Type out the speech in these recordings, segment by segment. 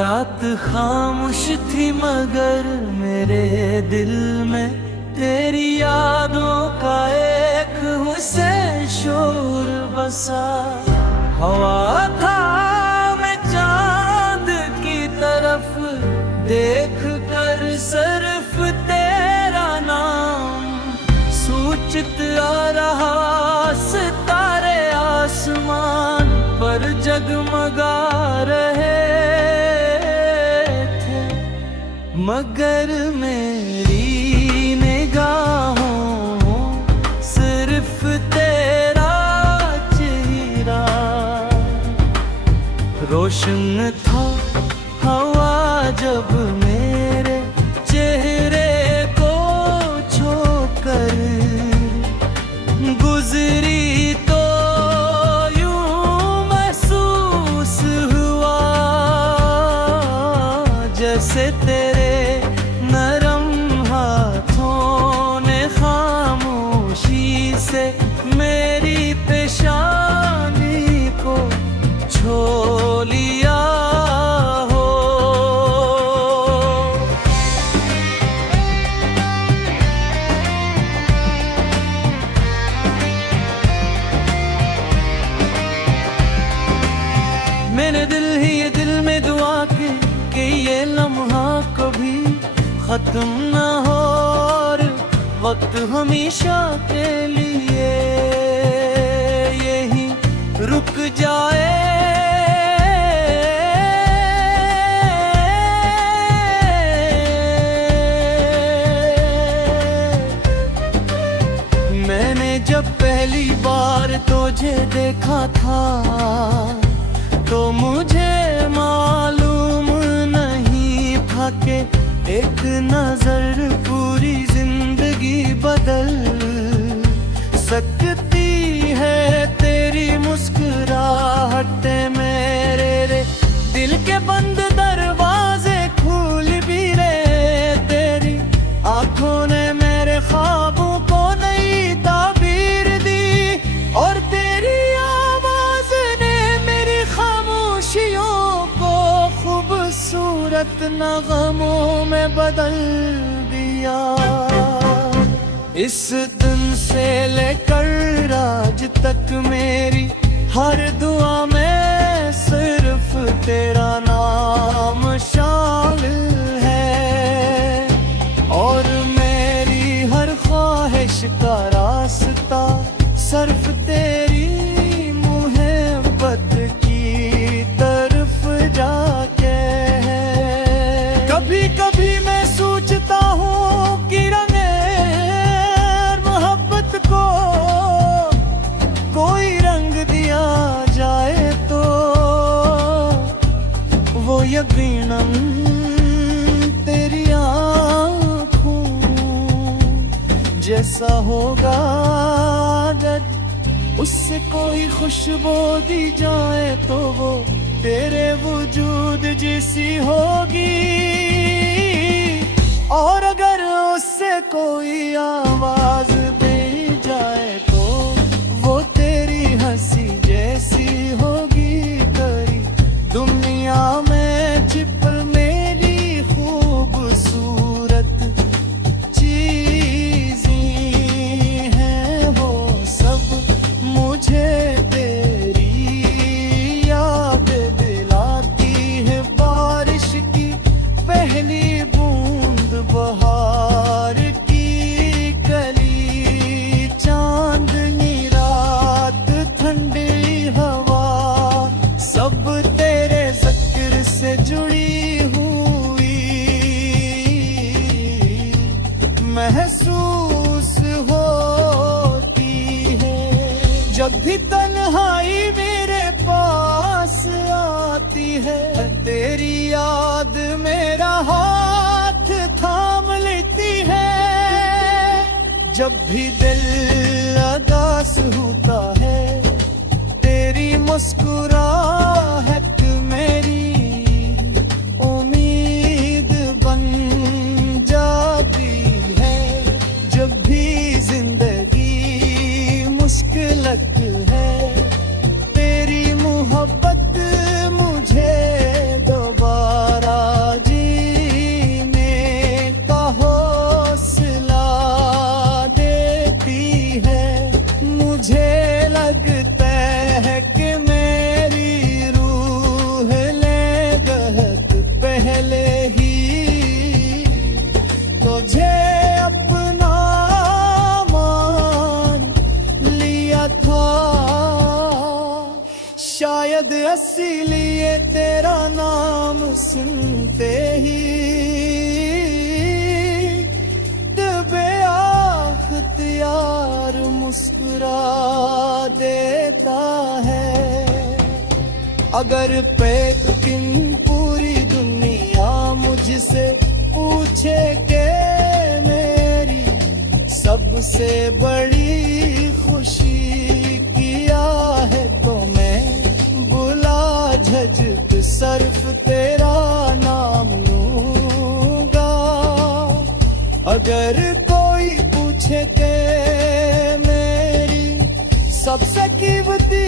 रात खामोश थी मगर मेरे दिल में तेरी यादों का एक हुस्न शोर बसा। हवा था मैं चांद की तरफ देख कर सिर्फ तेरा नाम सूचित आ रहा। सितारे आसमान पर जगमगा रहे थे मगर मेरी निगाहों सिर्फ तेरा चेहरा रोशन था। हवा जब मेरे चेहरे को छूकर गुजरी तो यूं महसूस हुआ जैसे तेरे नरम हाथों ने खामोशी से मेरी पेशानी को छू लिया हो। मेरे दिल ही ये दिल में दुआ कि ये लम्हा कभी खत्म न हो और वक्त हमेशा के लिए यही रुक जाए। मैंने जब पहली बार तुझे देखा था तो मुझे मालूम नहीं था कि एक नजर पूरी जिंदगी बदल सकती है। तेरी मुस्कुराहट मेरे रे दिल के बंद दरवाजे खोल भी रहे। तेरी आंखों ने मेरे ख्वाबों को नई ताबीर दी और तेरी आवाज ने मेरी खामोशियों को खूबसूरत नगमों में बदल दिया। इस दिन से लेकर आज तक मेरी हर दुआ में सिर्फ तेरा नाम शामिल है और मेरी हर ख्वाहिश का रास्ता सिर्फ तेरी मोहब्बत की तरफ जाके है। कभी कभी मैं सोचता हूँ कि रंगे मोहब्बत को कोई रंग दिया जाए तो वो यकीनन तेरी आँखों जैसा होगा। अगर उससे कोई खुशबू दी जाए तो वो तेरे वजूद जैसी होगी और अगर उससे कोई आवाज दी जाए तो वो तेरी हंसी जैसी होगी। तेरी दुनिया में छिप मेरी खूबसूरत चीज़ें हैं वो सब मुझे तेरी याद दिलाती है। बारिश की पहली बूंद बहार की कली चांदनी रात ठंडी हवा सब तेरे जिक्र से जुड़ी हुई महसूस होती है। जब भी तन्हाई मेरे पास आती है तेरी याद मेरा हाथ थाम लेती है। जब भी दिल उदास होता है तेरी मुस्कुराहट मेरी उम्मीद बन जाती है। जब भी जिंदगी मुश्किल है तेरी मोहब्बत मुझे दोबारा तुझे अपना मान लिया था, शायद इसीलिए तेरा नाम सुनते ही बेअख्तियार मुस्कुरा देता है। अगर पेकिन पूरी दुनिया मुझसे पूछे के मेरी सबसे बड़ी खुशी क्या है, तो मैं बुला झझक सिर्फ तेरा नाम लूंगा। अगर कोई पूछे के मेरी सबसे कीमती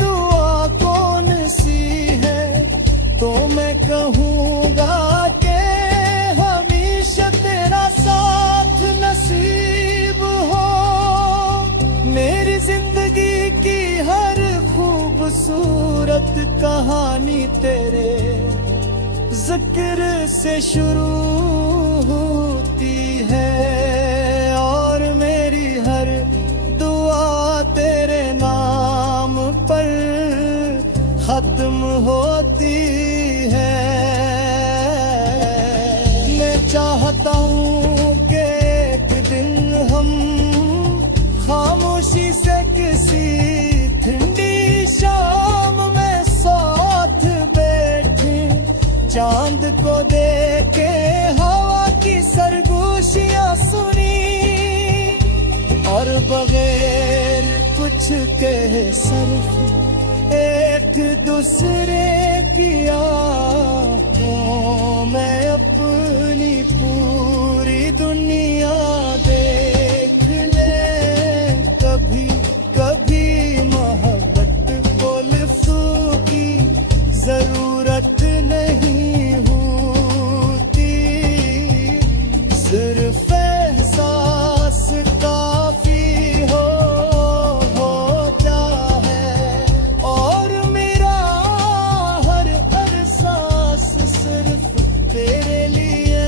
दुआ कौन सी है, तो मैं कहूँगा कि हमेशा तेरा साथ नसीब हो। मेरी जिंदगी की हर खूबसूरत कहानी तेरे जिक्र से शुरू होती है, और मेरी हर दुआ तेरे नाम पर खत्म होती है। मैं चाहता हूँ कि एक दिन हम खामोशी से किसी ठंडी शाम में साथ बैठे, चांद को देखे हवा की सरगोशियां सुनी, और बगैर कुछ कहे सिर्फ एक दूसरे की आँखों में अपनी पूरी दुनिया देख ले। कभी कभी मोहब्बत को लफ्ज़ों की जरूरत नहीं होती, सिर्फ एहसास काफी होता है, और मेरा हर सांस सिर्फ तेरे लिए।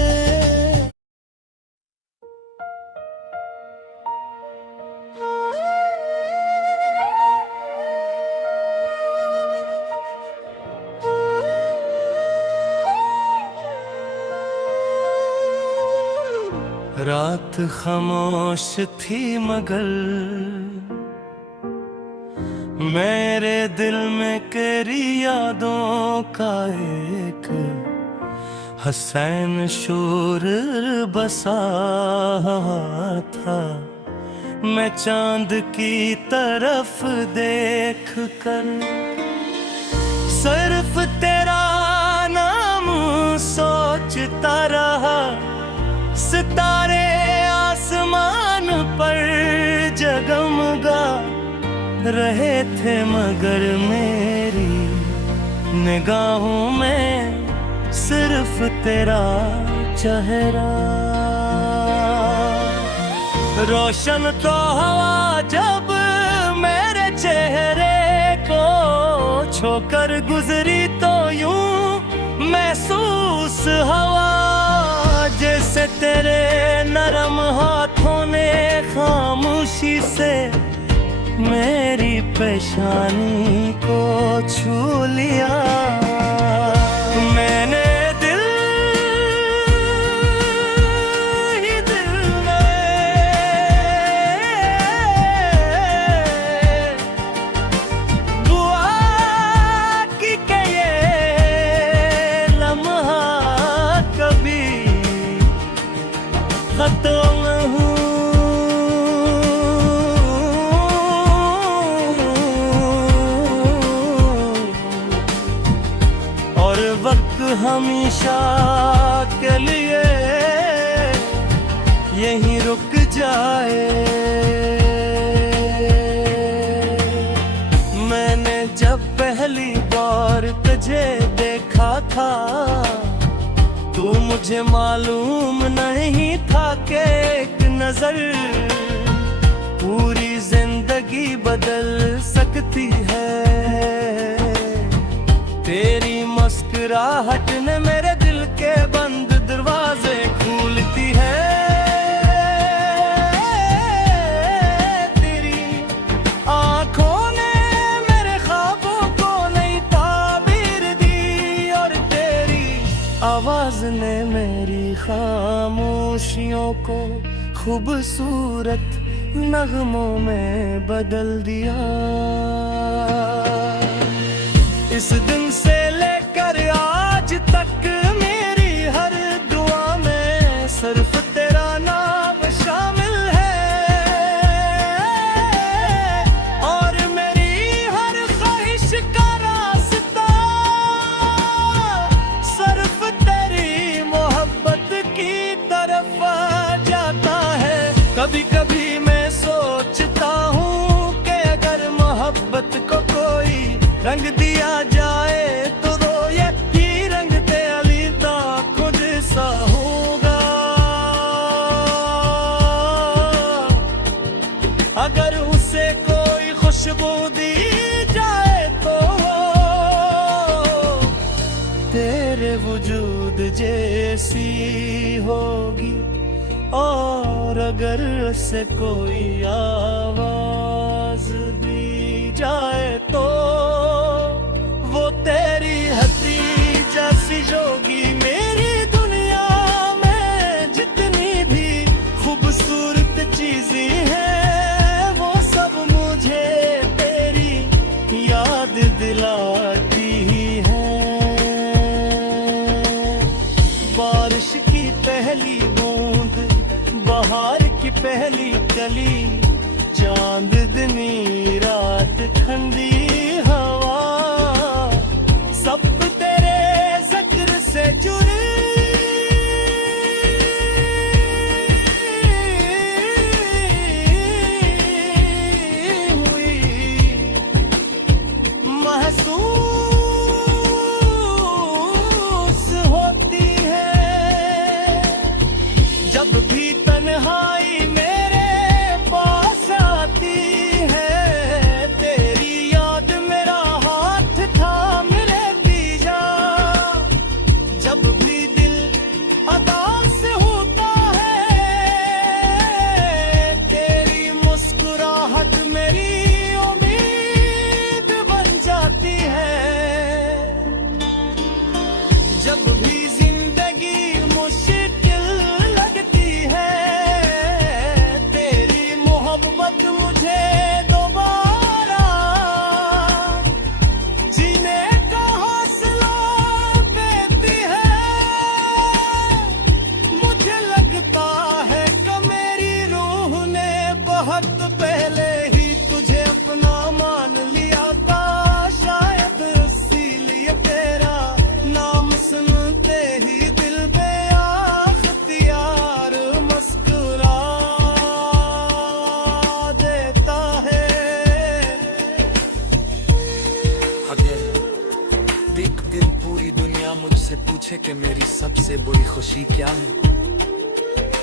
रात खामोश थी मगर मेरे दिल में तेरी यादों का एक हसैन शोर बसा था। मैं चांद की तरफ देख कर सिर्फ तेरा नाम सोचता रहा। सितारे आसमान पर जगमगा रहे थे, मगर मेरी निगाहों में सिर्फ तेरा चेहरा। रोशन तो हवा जब मेरे चेहरे को छोकर गुजरी, तो यूं महसूस हवा जैसे तेरे नरम हाथों ने खामोशी से मेरी पेशानी को छू लिया। मैंने दिल ही दिल में दुआ की कि ये लम्हा कभी खत्म हो। और वक्त हमेशा के लिए यहीं रुक जाए। मैंने जब पहली बार तुझे देखा था, तू मुझे मालूम नहीं था कि एक नजर पूरी जिंदगी बदल सकती है। तेरी मुस्कुराहट ने मेरे दिल के बंद दरवाजे खोलती है। खामोशियों को खूबसूरत नगमों में बदल दिया। इस दिन से लेकर आज तक मेरी हर दुआ में सिर्फ तेरा नाम शामिल है, और मेरी हर ख्वाहिश का रास्ता सिर्फ तेरी मोहब्बत की तरफ जाता है। कभी कभी मैं सोचता हूँ कि अगर मोहब्बत को कोई रंग दिया जाए तो ये रंग तेरी आँखों जैसा होगा। अगर उसे कोई खुशबू दी जाए तो तेरे वजूद जैसी होगी, और अगर उसे कोई आवाज दी जाए तो वो तेरी हंसी जैसी होगी। मेरी दुनिया में जितनी भी खूबसूरत चीजें हैं वो सब मुझे तेरी याद दिलाती है। बारिश की पहली बूंद, बाहर की पहली कली, चांदनी रात, ठंडी हवा, सब तेरे जिक्र से जुड़ी हुई महसूस होती है। जब भी तन्हाई मेरे पास आती है, तेरी याद मेरा हाथ थाम लेती जा। जब भी दिल उदास होता है, तेरी मुस्कुराहट मेरी उम्मीद बन जाती है। जब भी जिंदगी मुश्किल लगती है, तेरी मोहब्बत मुझे दोबारा जीने का हौसला देती है। मुझे लगता है कि मेरी रूह ने बहुत पहले ही तुझे अपना मान लिया था, शायद इसीलिए तेरा नाम सुनते ही दिल बेअख्तियार मुस्कुरा देता है। अगर एक दिन पूरी दुनिया मुझसे पूछे कि मेरी सबसे बड़ी खुशी क्या है,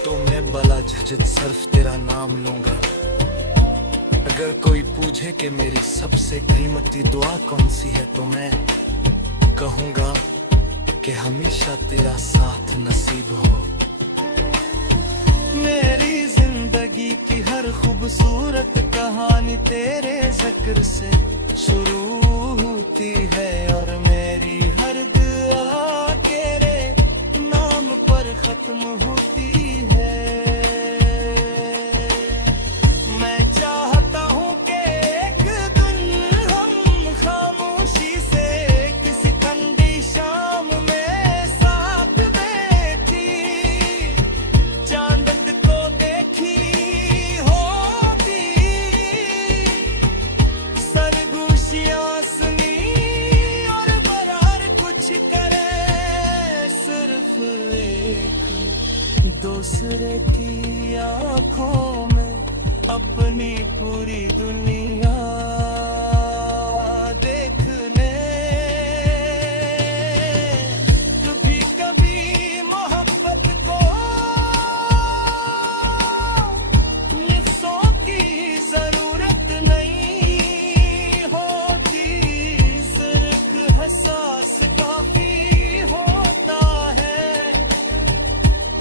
तो मैं बला झिझक सिर्फ तेरा नाम लूंगा। अगर कोई पूछे कि मेरी सबसे कीमती दुआ कौन सी है, तो मैं कहूंगा कि हमेशा तेरा साथ नसीब हो। मेरी जिंदगी की हर खूबसूरत कहानी तेरे जिक्र से शुरू होती है, और मेरी हर दुआ तेरे नाम पर खत्म होती है। मैं चाहता हूँ कि एक दिन हम खामोशी से किसी ठंडी शाम में साथ बैठी चांद को देखी होती, सरगोशियाँ सुनी और बरार कुछ करे, सिर्फ एक दूसरे की आंखों में अपनी पूरी दुनिया देखने। कभी कभी मोहब्बत को लिफ्टों की जरूरत नहीं होती, सिर्फ एहसास काफी होता है,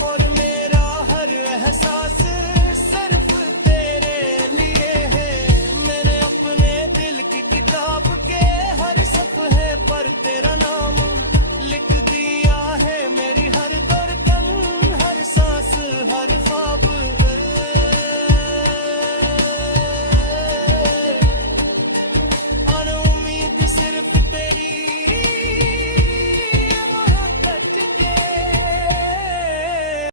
और मेरा हर एहसास